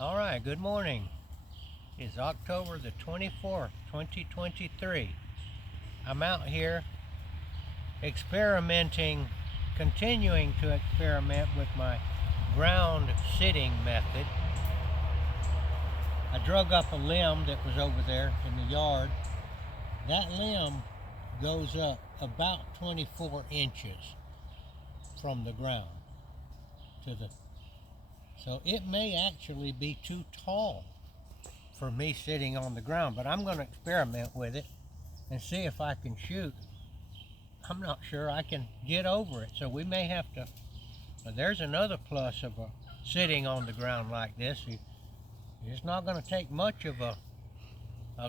All right, good morning. It's October the 24th, 2023. I'm out here experimenting, continuing to experiment with my ground sitting method. I drug up a limb that was over there in the yard. That limb goes up about 24 inches from the ground to the so it may actually be too tall for me sitting on the ground, but I'm going to experiment with it and see if I can shoot. I'm not sure I can get over it, so we may have to. There's another plus of sitting on the ground like this. It's not going to take much of a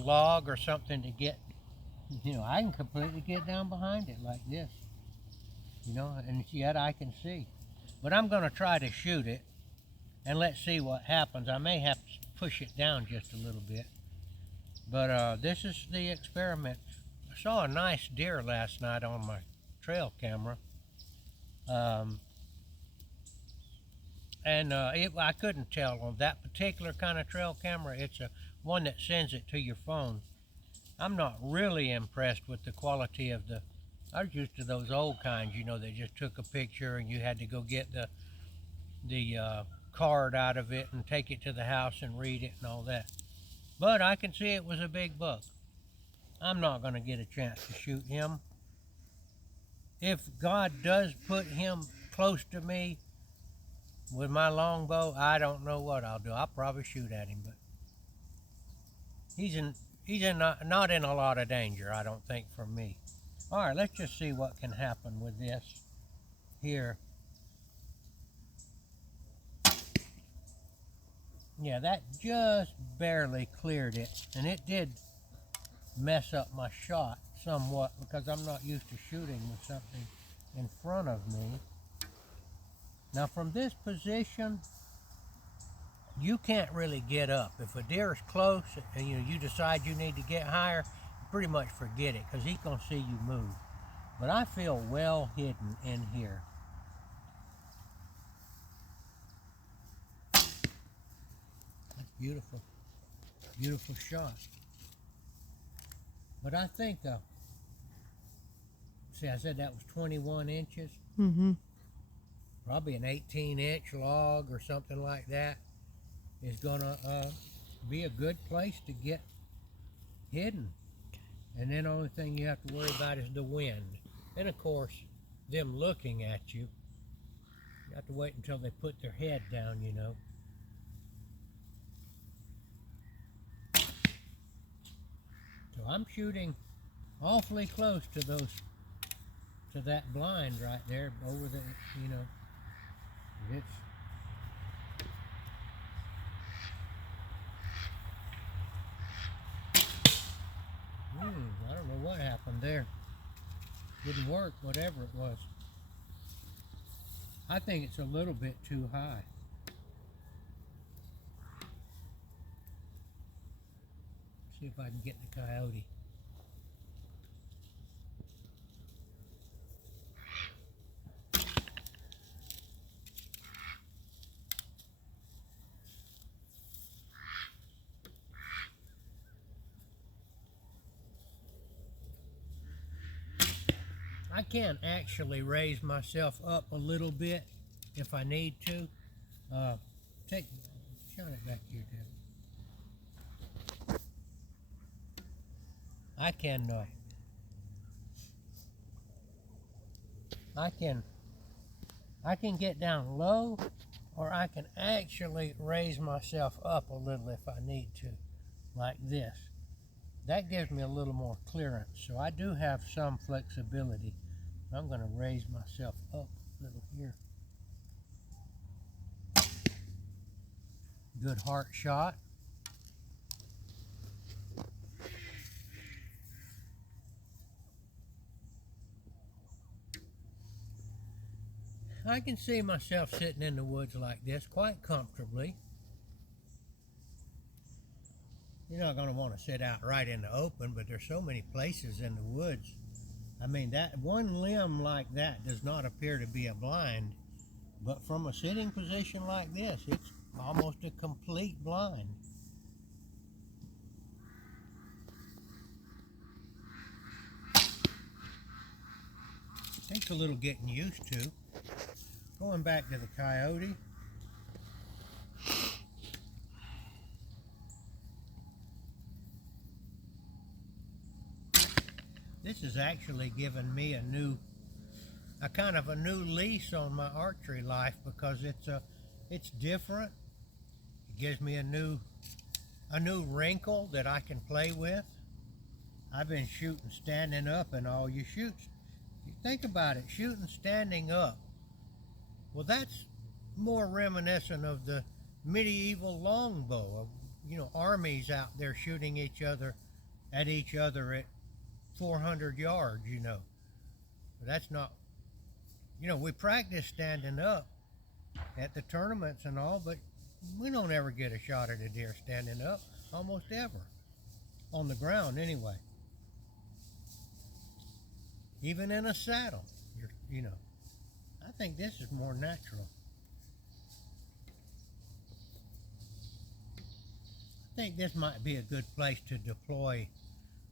log or something to get. I can completely get down behind it like this. And yet I can see. But I'm going to try to shoot it, and let's see what happens. I may have to push it down just a little bit. But this is the experiment. I saw a nice deer last night on my trail camera. I couldn't tell on that particular kind of trail camera. It's one that sends it to your phone. I'm not really impressed with the quality of I was used to those old kinds, that just took a picture and you had to go get the card out of it and take it to the house and read it and all that. But I can see it was a big buck. I'm not going to get a chance to shoot him. If God does put him close to me with my longbow, I don't know what I'll do. I'll probably shoot at him, but he's not in a lot of danger, I don't think, from me. All right, let's just see what can happen with this here. Yeah, that just barely cleared it, and it did mess up my shot somewhat because I'm not used to shooting with something in front of me. Now from this position, you can't really get up. If a deer is close and you decide you need to get higher, pretty much forget it because he's going to see you move. But I feel well hidden in here. That's beautiful. Beautiful shot. But I think, see, I said that was 21 inches. Mm-hmm. Probably an 18-inch log or something like that is gonna be a good place to get hidden. And then the only thing you have to worry about is the wind. And of course, them looking at you. You have to wait until they put their head down, So I'm shooting awfully close to that blind right there over the, it's I don't know what happened there. Didn't work, whatever it was. I think it's a little bit too high. See if I can get the coyote. I can actually raise myself up a little bit if I need to. Shine it back here, Dad. I can get down low, or I can actually raise myself up a little if I need to, like this. That gives me a little more clearance, so I do have some flexibility. I'm going to raise myself up a little here. Good heart shot. I can see myself sitting in the woods like this quite comfortably. You're not going to want to sit out right in the open, but there's so many places in the woods. I mean, that one limb like that does not appear to be a blind, but from a sitting position like this, almost a complete blind. Takes a little getting used to. Going back to the coyote. This has actually given me a kind of a new lease on my archery life, because it's different. It gives me a new wrinkle that I can play with. I've been shooting standing up, and all you shoot. You think about it, shooting standing up. Well, that's more reminiscent of the medieval longbow, of armies out there shooting each other at 400 yards. But that's not. We practice standing up at the tournaments and all, but we don't ever get a shot at a deer standing up, almost ever, on the ground anyway. Even in a saddle, I think this is more natural. I think this might be a good place to deploy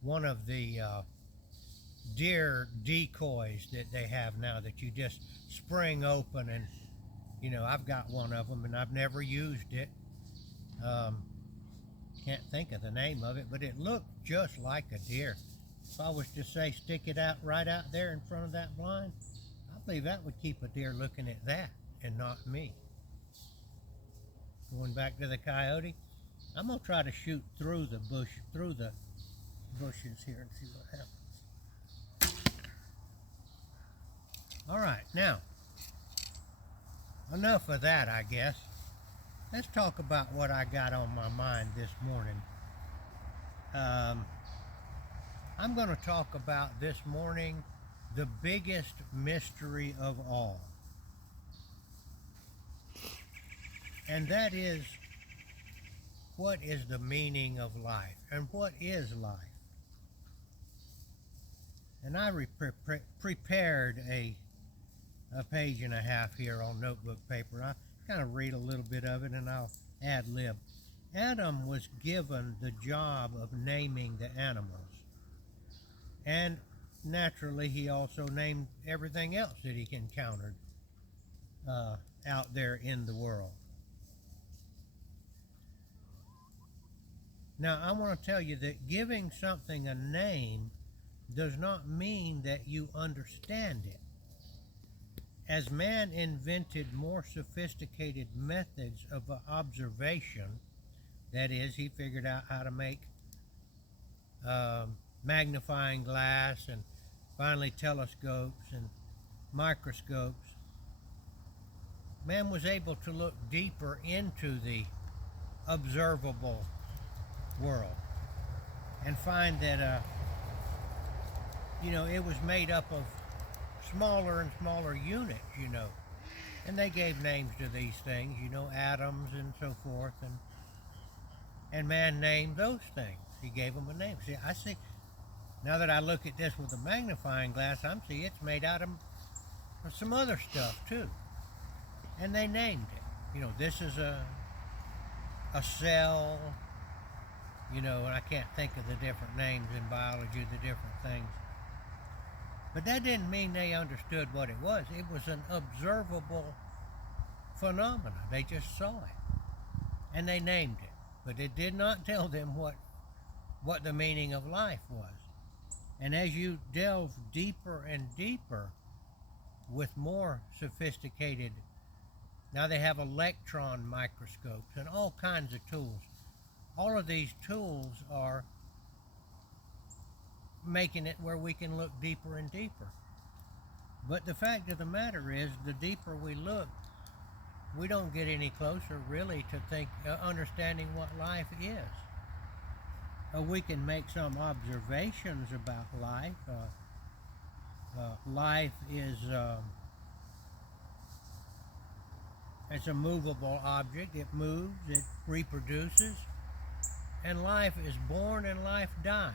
one of the deer decoys that they have now, that you just spring open, and I've got one of them and I've never used it. Can't think of the name of it, but it looked just like a deer. If I was to say stick it out right out there in front of that blind, I believe that would keep a deer looking at that and not me. Going back to the coyote, I'm gonna try to shoot through the bushes here and see what happens. All right, now enough of that, I guess. Let's talk about what I got on my mind this morning. I'm going to talk about this morning the biggest mystery of all. And that is, what is the meaning of life? And what is life? And I prepared a page and a half here on notebook paper. I kind of read a little bit of it and I'll ad lib. Adam was given the job of naming the animals. And naturally, he also named everything else that he encountered out there in the world. Now, I want to tell you that giving something a name does not mean that you understand it. As man invented more sophisticated methods of observation, that is, he figured out how to make magnifying glass and finally telescopes and microscopes, man was able to look deeper into the observable world and find that it was made up of smaller and smaller units, and they gave names to these things, atoms and so forth, and man named those things. He gave them a name. See, I see, now that I look at this with a magnifying glass, I'm seeing it's made out of some other stuff too, and they named it. This is a cell, and I can't think of the different names in biology, the different things. But that didn't mean they understood what it was. It was an observable phenomena. They just saw it, and they named it. But it did not tell them what the meaning of life was. And as you delve deeper and deeper with more sophisticated, now they have electron microscopes and all kinds of tools. All of these tools are making it where we can look deeper and deeper. But the fact of the matter is, the deeper we look, we don't get any closer really to understanding what life is. We can make some observations about life. Life is it's a movable object. It moves, it reproduces, and life is born and life dies.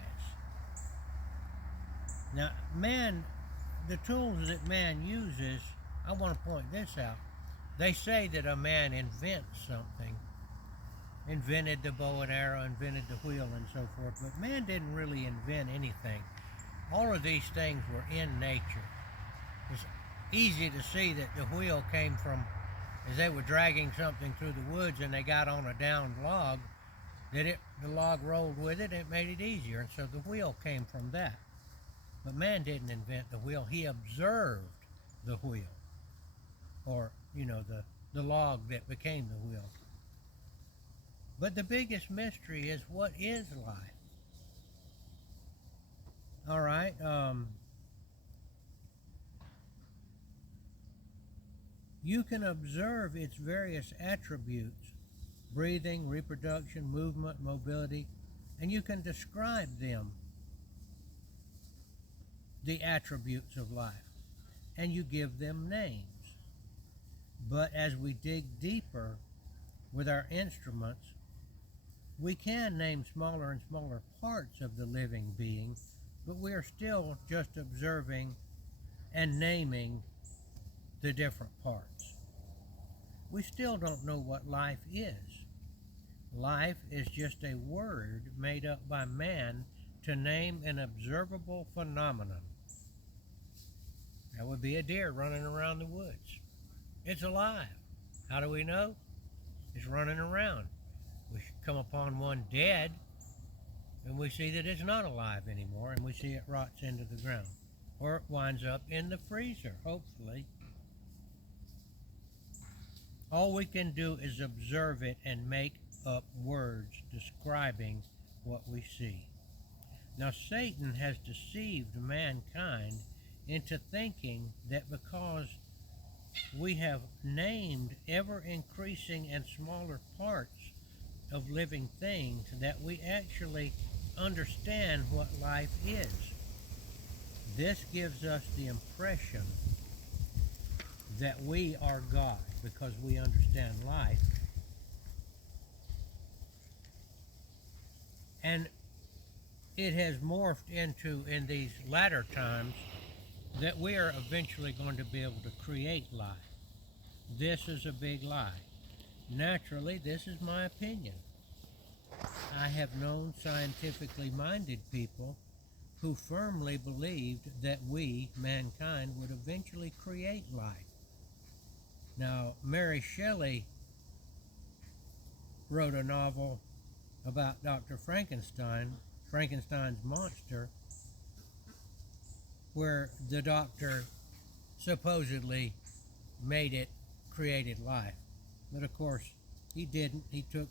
Now, man, the tools that man uses, I want to point this out, They say that a man invents something, invented the bow and arrow, invented the wheel, and so forth, but man didn't really invent anything. All of these things were in nature. It's easy to see that the wheel came from, as they were dragging something through the woods and they got on a downed log, the log rolled with it, it made it easier, and so the wheel came from that. But man didn't invent the wheel, he observed the wheel, or, the log that became the wheel. But the biggest mystery is, what is life? All right. You can observe its various attributes: breathing, reproduction, movement, mobility, and you can describe them, the attributes of life, and you give them names. But as we dig deeper with our instruments, we can name smaller and smaller parts of the living being, but we are still just observing and naming the different parts. We still don't know what life is. Life is just a word made up by man to name an observable phenomenon. That would be a deer running around the woods. It's alive. How do we know? It's running around. We come upon one dead, and we see that it's not alive anymore, and we see it rots into the ground. Or it winds up in the freezer, hopefully. All we can do is observe it and make up words describing what we see. Now, Satan has deceived mankind into thinking that because we have named ever-increasing and smaller parts of living things, that we actually understand what life is. This gives us the impression that we are God because we understand life. And it has morphed into, in these latter times, that we are eventually going to be able to create life. This is a big lie. Naturally, this is my opinion. I have known scientifically minded people who firmly believed that we, mankind, would eventually create life. Now, Mary Shelley wrote a novel about Dr. Frankenstein, Frankenstein's monster, where the doctor supposedly created life. But of course, he didn't. He took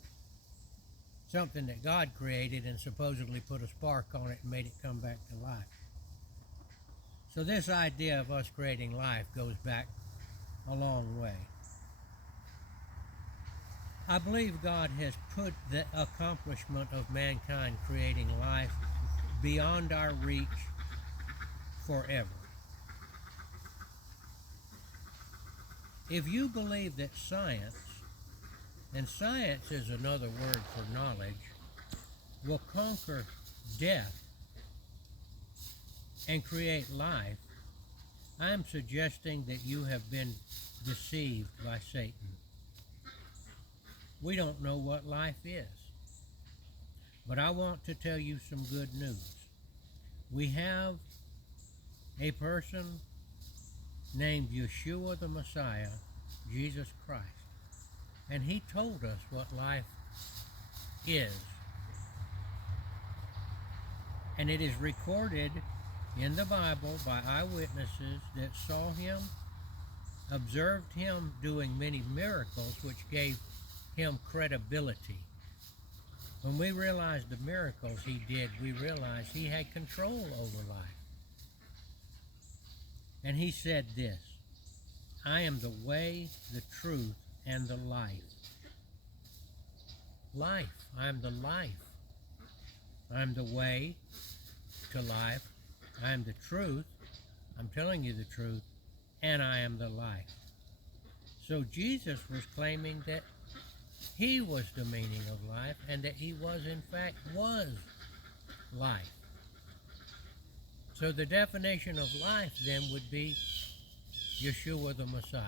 something that God created and supposedly put a spark on it and made it come back to life. So this idea of us creating life goes back a long way. I believe God has put the accomplishment of mankind creating life beyond our reach forever. If you believe that science, and science is another word for knowledge, will conquer death and create life, I am suggesting that you have been deceived by Satan. We don't know what life is. But I want to tell you some good news. We have a person named Yeshua the Messiah, Jesus Christ. And he told us what life is. And it is recorded in the Bible by eyewitnesses that saw him, observed him doing many miracles, which gave him credibility. When we realized the miracles he did, we realized he had control over life. And he said this: I am the way, the truth, and the life. Life. I am the life. I am the way to life. I am the truth. I'm telling you the truth. And I am the life. So Jesus was claiming that he was the meaning of life, and that he was life. So the definition of life then would be Yeshua the Messiah.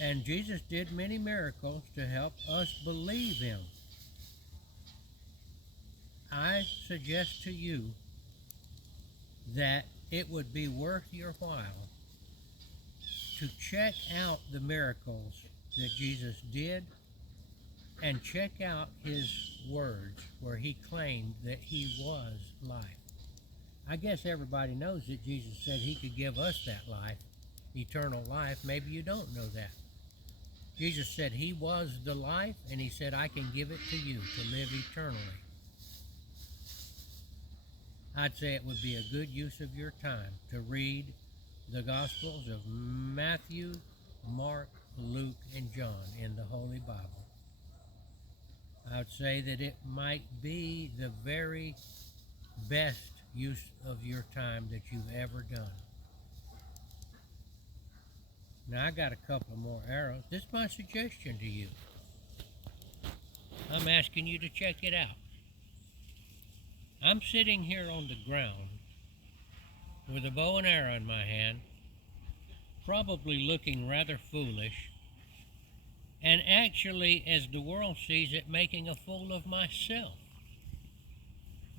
And Jesus did many miracles to help us believe him. I suggest to you that it would be worth your while to check out the miracles that Jesus did and check out his words where he claimed that he was life. I guess everybody knows that Jesus said he could give us that life, eternal life. Maybe you don't know that. Jesus said he was the life, and he said, I can give it to you to live eternally. I'd say it would be a good use of your time to read the Gospels of Matthew, Mark, Luke, and John in the Holy Bible. I would say that it might be the very best use of your time that you've ever done. Now I got a couple more arrows. This is my suggestion to you. I'm asking you to check it out. I'm sitting here on the ground with a bow and arrow in my hand, probably looking rather foolish, and actually, as the world sees it, making a fool of myself.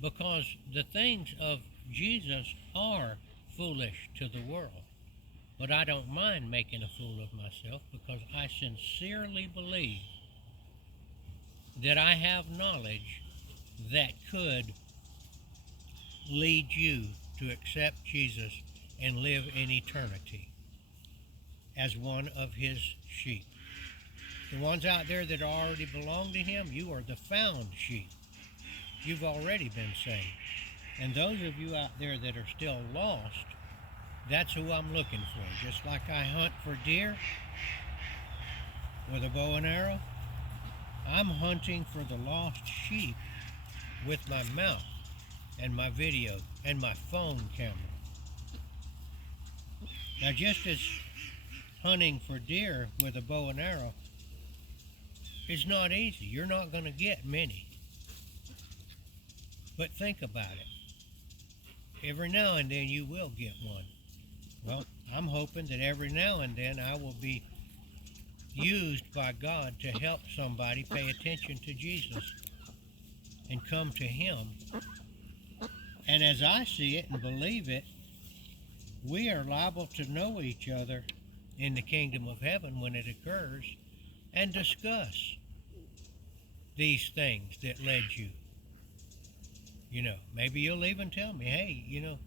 Because the things of Jesus are foolish to the world. But I don't mind making a fool of myself because I sincerely believe that I have knowledge that could lead you to accept Jesus and live in eternity as one of his sheep. The ones out there that already belong to him, you are the found sheep. You've already been saved. And those of you out there that are still lost, that's who I'm looking for. Just like I hunt for deer with a bow and arrow, I'm hunting for the lost sheep with my mouth and my video and my phone camera. Now, just as hunting for deer with a bow and arrow is not easy, you're not going to get many. But think about it. Every now and then you will get one. Well, I'm hoping that every now and then I will be used by God to help somebody pay attention to Jesus and come to him. And as I see it and believe it, we are liable to know each other in the kingdom of heaven when it occurs and discuss these things that led you. You know, maybe you'll even tell me, hey, you know,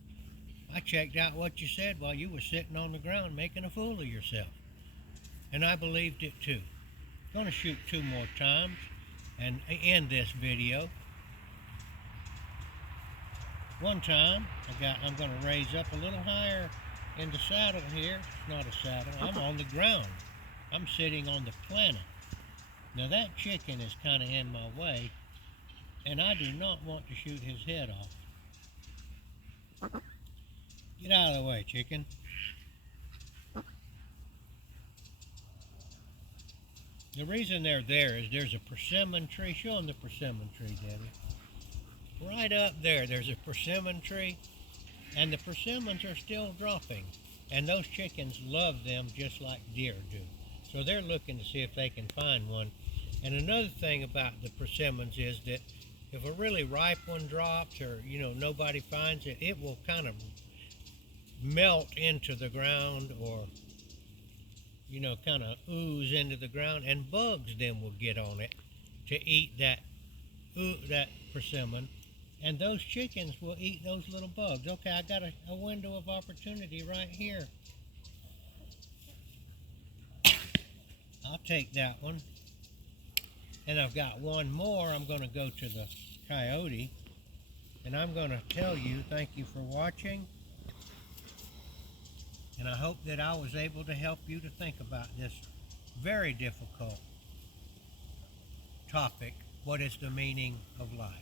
I checked out what you said while you were sitting on the ground making a fool of yourself. And I believed it too. I'm going to shoot 2 more times and end this video. One time, I'm going to raise up a little higher in the saddle here. It's not a saddle. I'm on the ground. I'm sitting on the planet. Now that chicken is kind of in my way, and I do not want to shoot his head off. Get out of the way, chicken. The reason they're there is there's a persimmon tree. Show them the persimmon tree, Debbie. Right up there, there's a persimmon tree, and the persimmons are still dropping. And those chickens love them just like deer do. So they're looking to see if they can find one. And another thing about the persimmons is that if a really ripe one drops or, you know, nobody finds it, it will kind of melt into the ground or, you know, kind of ooze into the ground, and bugs then will get on it to eat that persimmon, and those chickens will eat those little bugs. Okay, I got a window of opportunity right here. I'll take that one. And I've got one more. I'm going to go to the coyote, and I'm going to tell you thank you for watching. And I hope that I was able to help you to think about this very difficult topic. What is the meaning of life?